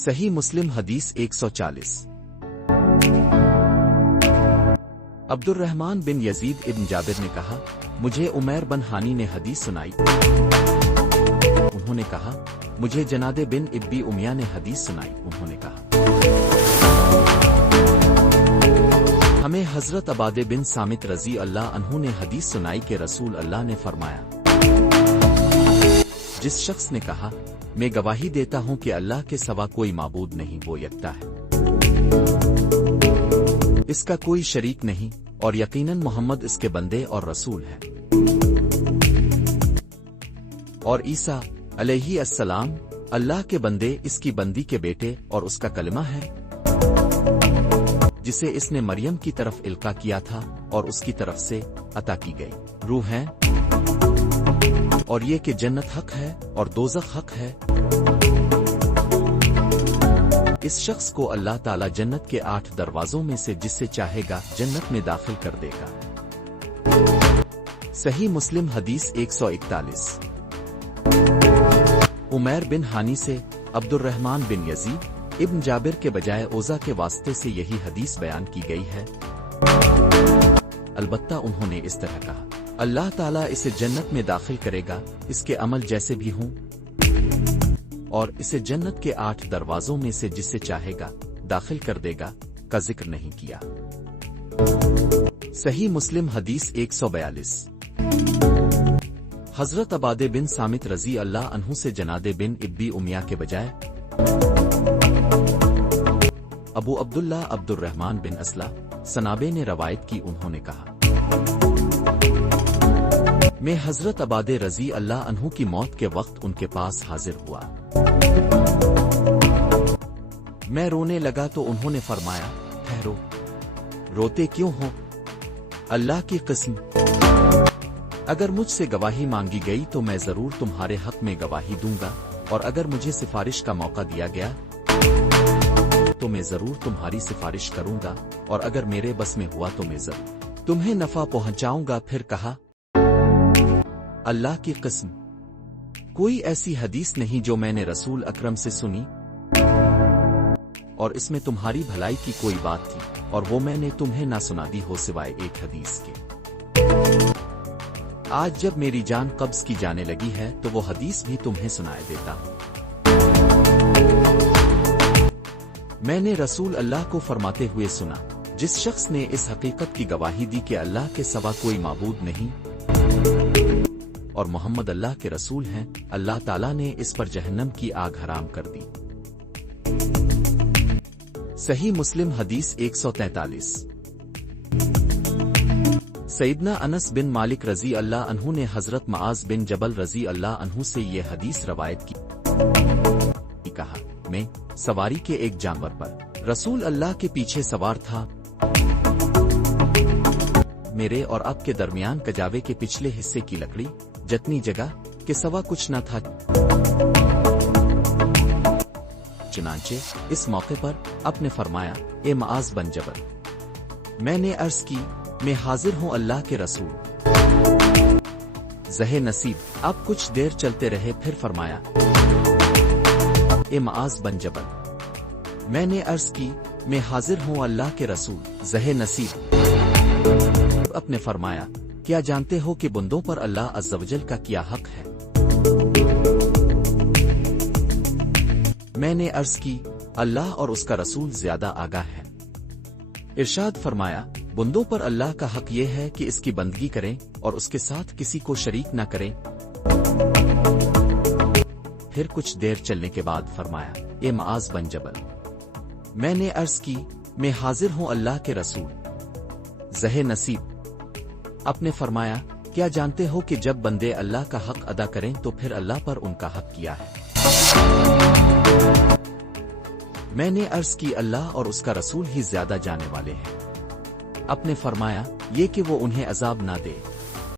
صحیح مسلم حدیث 140۔ عبد الرحمن بن یزید ابن جابر نے کہا، مجھے عمیر بن ہانی نے حدیث سنائی۔ انہوں نے کہا، مجھے جناد بن ابی امیہ نے حدیث سنائی۔ انہوں نے کہا، ہمیں حضرت عبادہ بن صامت رضی اللہ عنہ نے حدیث سنائی کہ رسول اللہ نے فرمایا، جس شخص نے کہا، میں گواہی دیتا ہوں کہ اللہ کے سوا کوئی معبود نہیں، وہ یکتا ہے، اس کا کوئی شریک نہیں، اور یقیناً محمد اس کے بندے اور رسول ہے، اور عیسیٰ علیہ السلام اللہ کے بندے، اس کی بندی کے بیٹے اور اس کا کلمہ ہے، جسے اس نے مریم کی طرف القا کیا تھا اور اس کی طرف سے عطا کی گئی روح ہے، اور یہ کہ جنت حق ہے اور دوزخ حق ہے۔ اس شخص کو اللہ تعالی جنت کے 8 دروازوں میں سے جس سے چاہے گا جنت میں داخل کر دے گا۔ صحیح مسلم حدیث 141۔ عمیر بن ہانی سے عبد الرحمن بن یزید ابن جابر کے بجائے اوزا کے واسطے سے یہی حدیث بیان کی گئی ہے، البتہ انہوں نے اس طرح کہا، اللہ تعالیٰ اسے جنت میں داخل کرے گا، اس کے عمل جیسے بھی ہوں، اور اسے جنت کے 8 دروازوں میں سے جس سے چاہے گا داخل کر دے گا کا ذکر نہیں کیا۔ صحیح مسلم حدیث 142۔ حضرت عبادہ بن صامت رضی اللہ عنہ سے جناد بن ابی امیہ کے بجائے ابو عبداللہ عبد الرحمن بن اسلہ سنابے نے روایت کی۔ انہوں نے کہا، میں حضرت عبادہ رضی اللہ عنہ کی موت کے وقت ان کے پاس حاضر ہوا، میں رونے لگا تو انہوں نے فرمایا، ٹھہرو، روتے کیوں ہو؟ اللہ کی قسم، اگر مجھ سے گواہی مانگی گئی تو میں ضرور تمہارے حق میں گواہی دوں گا، اور اگر مجھے سفارش کا موقع دیا گیا تو میں ضرور تمہاری سفارش کروں گا، اور اگر میرے بس میں ہوا تو میں ضرور تمہیں نفع پہنچاؤں گا۔ پھر کہا، اللہ کی قسم، کوئی ایسی حدیث نہیں جو میں نے رسول اکرم سے سنی اور اس میں تمہاری بھلائی کی کوئی بات تھی، اور وہ میں نے تمہیں نہ سنا دی ہو سوائے ایک حدیث کے۔ آج جب میری جان قبض کی جانے لگی ہے تو وہ حدیث بھی تمہیں سنائے دیتا ہوں۔ میں نے رسول اللہ کو فرماتے ہوئے سنا، جس شخص نے اس حقیقت کی گواہی دی کہ اللہ کے سوا کوئی معبود نہیں اور محمد اللہ کے رسول ہیں، اللہ تعالیٰ نے اس پر جہنم کی آگ حرام کر دی۔ صحیح مسلم حدیث 143۔ سیدنا انس بن مالک رضی اللہ عنہ نے حضرت معاذ بن جبل رضی اللہ عنہ سے یہ حدیث روایت کی، کہا، میں سواری کے ایک جانور پر رسول اللہ کے پیچھے سوار تھا، میرے اور اب کے درمیان کجاوے کے پچھلے حصے کی لکڑی جتنی جگہ کے سوا کچھ نہ تھا۔ چنانچہ اس موقع پر آپ نے فرمایا، اے معاذ بن جبل، میں نے عرض کی، میں حاضر ہوں اللہ کے رسول، زہ نصیب۔ اب کچھ دیر چلتے رہے، پھر فرمایا، اے معاذ بن جبل، میں نے عرض کی، میں حاضر ہوں اللہ کے رسول، زہ نصیب۔ آپ نے فرمایا، کیا جانتے ہو کہ بندوں پر اللہ عز و جل کا کیا حق ہے؟ میں نے عرض کی، اللہ اور اس کا رسول زیادہ آگاہ ہے۔ ارشاد فرمایا، بندوں پر اللہ کا حق یہ ہے کہ اس کی بندگی کریں اور اس کے ساتھ کسی کو شریک نہ کریں۔ پھر کچھ دیر چلنے کے بعد فرمایا، اے معاذ بن جبل، میں نے عرض کی، میں حاضر ہوں اللہ کے رسول، زہ نصیب۔ آپ نے فرمایا، کیا جانتے ہو کہ جب بندے اللہ کا حق ادا کریں تو پھر اللہ پر ان کا حق کیا ہے؟ میں نے عرض کی، اللہ اور اس کا رسول ہی زیادہ جانے والے ہیں۔ آپ نے فرمایا، یہ کہ وہ انہیں عذاب نہ دے۔